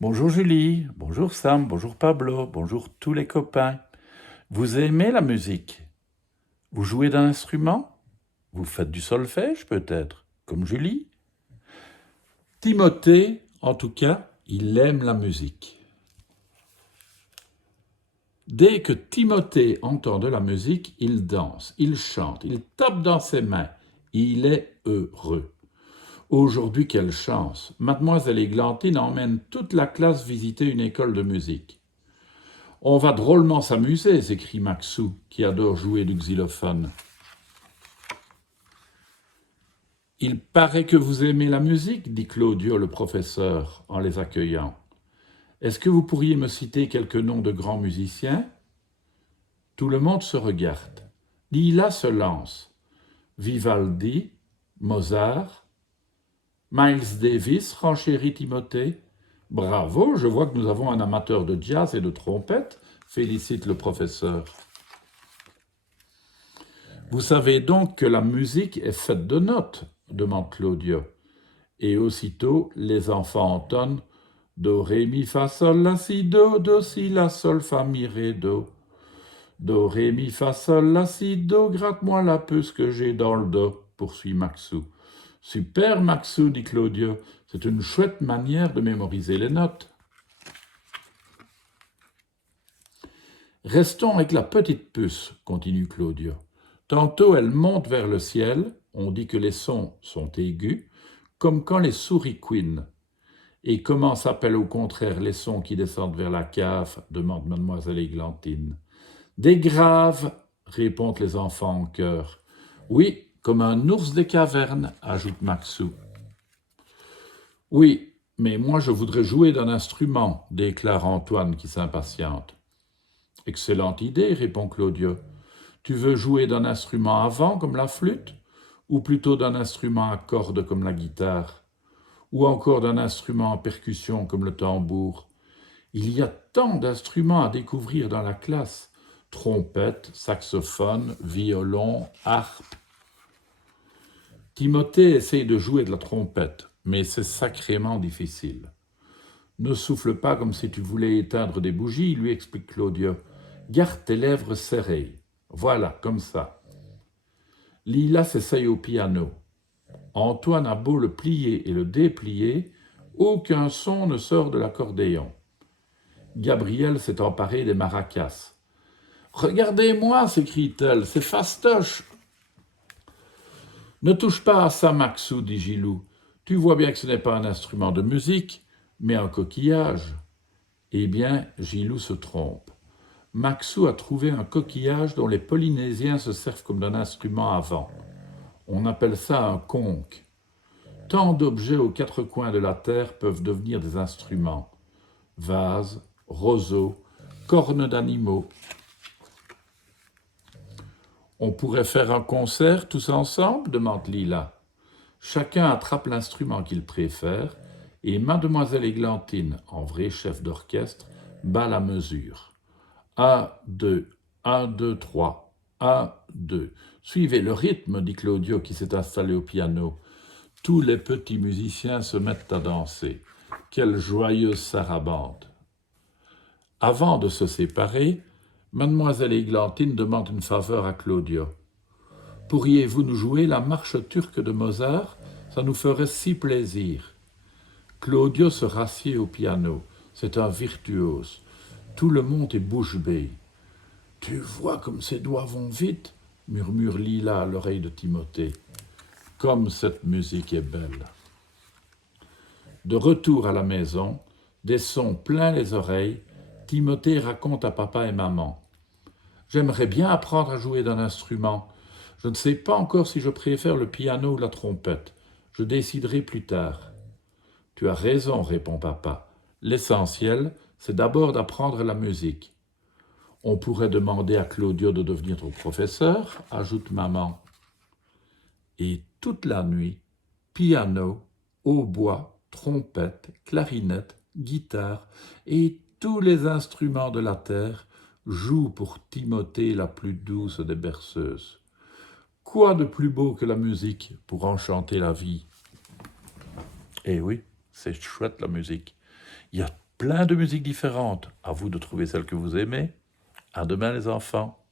Bonjour Julie, bonjour Sam, bonjour Pablo, bonjour tous les copains. Vous aimez la musique? Vous jouez d'un instrument? Vous faites du solfège peut-être, comme Julie? Timothée, en tout cas, il aime la musique. Dès que Timothée entend de la musique, il danse, il chante, il tape dans ses mains. Il est heureux. Aujourd'hui, quelle chance! Mademoiselle Églantine emmène toute la classe visiter une école de musique. On va drôlement s'amuser, s'écrie Maxou, qui adore jouer du xylophone. Il paraît que vous aimez la musique, dit Claudio, le professeur, en les accueillant. Est-ce que vous pourriez me citer quelques noms de grands musiciens? Tout le monde se regarde. Lila se lance. Vivaldi, Mozart, Miles Davis, renchérit Timothée. Bravo, je vois que nous avons un amateur de jazz et de trompette, félicite le professeur. Vous savez donc que la musique est faite de notes, demande Claudio. Et aussitôt, les enfants entonnent do, ré, mi, fa, sol, la, si, do, si, la, sol, fa, mi, ré, do. Do, ré, mi, fa, sol, la, si, do, gratte-moi la puce que j'ai dans le dos, poursuit Maxou. Super, Maxou, dit Claudio, c'est une chouette manière de mémoriser les notes. Restons avec la petite puce, continue Claudio. Tantôt elle monte vers le ciel, on dit que les sons sont aigus, comme quand les souris couinent. Et comment s'appellent au contraire les sons qui descendent vers la cave, demande mademoiselle Églantine. Des graves, répondent les enfants en chœur. Oui, comme un ours des cavernes, ajoute Maxou. Oui, mais moi je voudrais jouer d'un instrument, déclare Antoine qui s'impatiente. Excellente idée, répond Claudio. Tu veux jouer d'un instrument à vent comme la flûte, ou plutôt d'un instrument à cordes comme la guitare, ou encore d'un instrument à percussion comme le tambour? Il y a tant d'instruments à découvrir dans la classe. Trompette, saxophone, violon, harpe. Timothée essaye de jouer de la trompette, mais c'est sacrément difficile. Ne souffle pas comme si tu voulais éteindre des bougies, lui explique Claudio. Garde tes lèvres serrées. Voilà, comme ça. Lila s'essaye au piano. Antoine a beau le plier et le déplier, aucun son ne sort de l'accordéon. Gabrielle s'est emparée des maracas. Regardez-moi, s'écrie-t-elle, c'est fastoche. Ne touche pas à ça, Maxou, dit Gilou. Tu vois bien que ce n'est pas un instrument de musique, mais un coquillage. Eh bien, Gilou se trompe. Maxou a trouvé un coquillage dont les Polynésiens se servent comme d'un instrument à vent. On appelle ça un conque. Tant d'objets aux quatre coins de la terre peuvent devenir des instruments. Vases, roseaux, cornes d'animaux. On pourrait faire un concert tous ensemble, demande Lila. Chacun attrape l'instrument qu'il préfère et mademoiselle Églantine, en vrai chef d'orchestre, bat la mesure. 1, 2, 1, 2, 3, 1, 2. Suivez le rythme, dit Claudio qui s'est installé au piano. Tous les petits musiciens se mettent à danser. Quelle joyeuse sarabande! Avant de se séparer, mademoiselle Églantine demande une faveur à Claudio. Pourriez-vous nous jouer la marche turque de Mozart? Ça nous ferait si plaisir. Claudio se rassied au piano. C'est un virtuose. Tout le monde est bouche bée. Tu vois comme ses doigts vont vite, murmure Lila à l'oreille de Timothée. Comme cette musique est belle. De retour à la maison, des sons plein les oreilles, Timothée raconte à papa et maman. J'aimerais bien apprendre à jouer d'un instrument. Je ne sais pas encore si je préfère le piano ou la trompette. Je déciderai plus tard. Tu as raison, répond papa. L'essentiel, c'est d'abord d'apprendre la musique. On pourrait demander à Claudio de devenir ton professeur, ajoute maman. Et toute la nuit, piano, hautbois, trompette, clarinette, guitare et tous les instruments de la terre jouent pour Timothée la plus douce des berceuses. Quoi de plus beau que la musique pour enchanter la vie? Eh oui, c'est chouette la musique. Il y a Plein de musiques différentes. À vous de trouver celle que vous aimez. À demain les enfants.